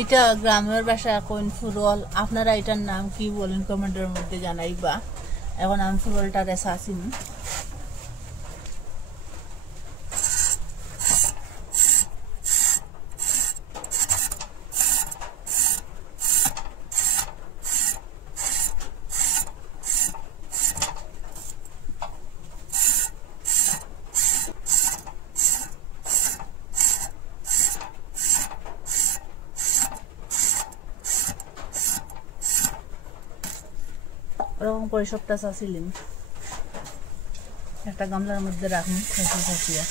এটা গ্রামের ভাষায় কোন ফুরল, আপনারা এটার নাম কি বলেন কমেন্টের মধ্যে জানাইবা। এখন আমি ফুরলটা রেসাসিম। ওরকম করে সবটা চাষিলিম, একটা গামলার মধ্যে রাখুন চাষিয়া।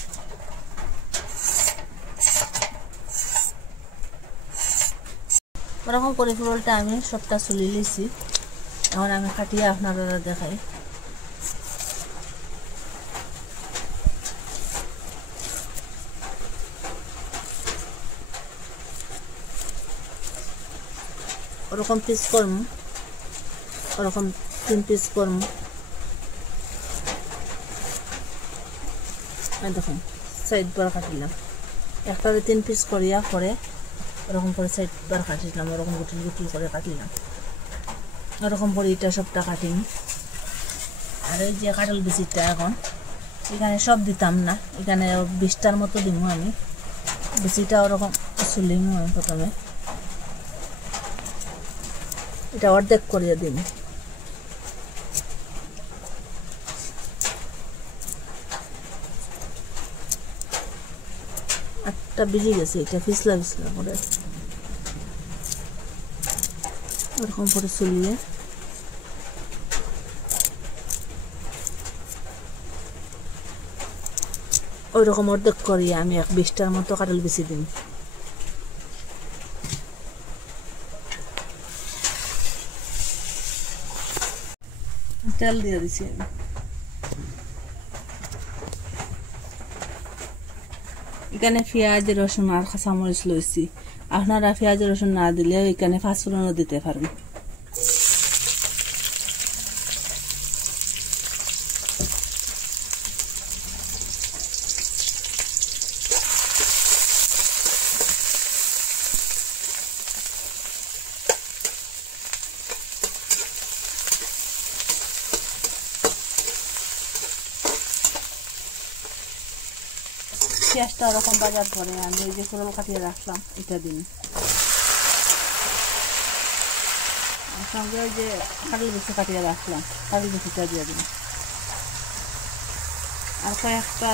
ওরকম করে ফুলটা আমি সবটা চুলি লিছি। এখন আমি কাটিয়ে আপনারা দেখাই। ওরকম পিস করম, ওরকম 3 পিস করম। দেখুন সাইড বার কাটিলাম, একটাতে 3 পিস করিয়া পরে ওরকম করে সাইড বার কাটিলাম, ওরকম গুটিল গুটিল করে কাটিলাম। ওরকম করে এটা সবটা কাটিম। আর এই যে কাটল বিচিটা এখন এখানে সব দিতাম না, এখানে 20টার মতো দিব আমি। বিচিটা ওরকম চুলিম আমি প্রথমে, এটা অর্ধেক করিয়া দিন। একটা বেজে গেছে, এটা ফিসলা ফিসলা করে ওরকম করে চুলিয়ে ওই রকম অর্ধেক করিয়া আমি 20টার মতো কাটল বেশি দিন। তেল দিয়ে দিছি আমি। এখানে পেঁয়াজ রসুন আর কাঁচামরিচ লইছি, আপনারা পেঁয়াজ রসুন না দিলেও এখানে পাঁচফোড়নও দিতে পারবেন। পেঁয়াজটা ওরকম বাজার পরে আমি ওই যে ফুরল কাটিয়ে রাখলাম এটা দিন, সঙ্গে ওই যে কাটল বিচি কাটিয়ে রাখলাম কাটল বিচিটা দিয়ে দিন। আর কয়েকটা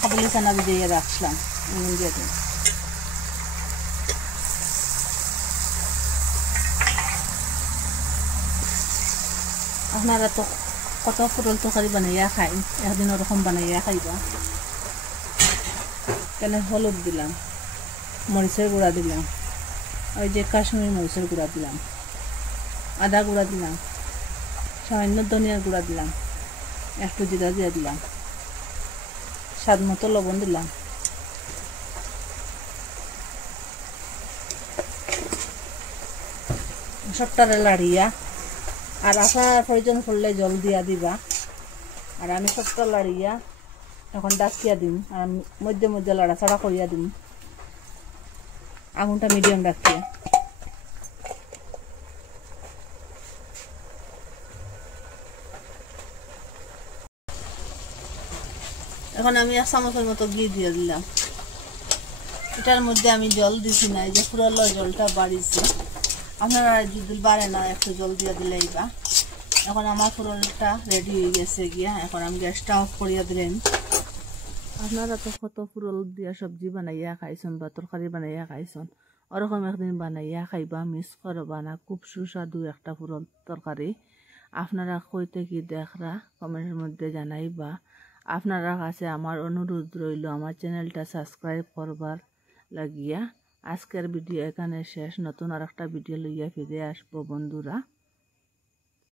কাবুলি চানা দিয়ে রাখলাম দিয়ে দিন। আপনারা তো কত ফুরল তরকারি বানাইয়া খাই, একদিন ওরকম বানাইয়া খাইবা। এখানে হলুদ দিলাম, মরিচের গুঁড়া দিলাম, ওই যে কাশ্মীরি মরিচের গুঁড়া দিলাম, আদা গুঁড়া দিলাম, সামান্য ধনিয়ার গুঁড়া দিলাম, একটু জিরা দিয়ে দিলাম, স্বাদ মতো লবণ দিলাম। সবটারে লাড়িয়া আর আপনার প্রয়োজন করলে জল দিয়া দিবা। আর আমি সবটা লাড়িয়া এখন ডাকিয়া দিম, আর মধ্যে মধ্যে লাড়াচাড়া করিয়া দিম, আগুনটা মিডিয়াম রাখিয়া। এখন আমি 1 চামচের মতো ঘি দিয়ে দিলাম। এটার মধ্যে আমি জল দিছি না, এই যে ফুরাল জলটা বাড়িছে, আপনারা যদি বাড়ে না একটু জল দিয়ে দিলেই বা। এখন আমার ফুরলটা রেডি হয়ে গেছে গিয়া, এখন আমি গ্যাসটা অফ করিয়া দিলেন। আপনারা তো কত ফুরল দিয়া সবজি বানাইয়া খাইছেন বা তরকারি বানাইয়া খাইছেন, ওরকম একদিন বানাইয়া খাইবা, মিস করবা না। খুব সুস্বাদু একটা ফুরল তরকারি। আপনারা কইতে কি দেখরা কমেন্টের মধ্যে জানাইবা। আপনারা কাছে আমার অনুরোধ রইল আমার চ্যানেলটা সাবস্ক্রাইব করবার লাগিয়া। আজকের ভিডিও এখানে শেষ, নতুন আর একটা ভিডিও লইয়া ফিরে আসবো বন্ধুরা।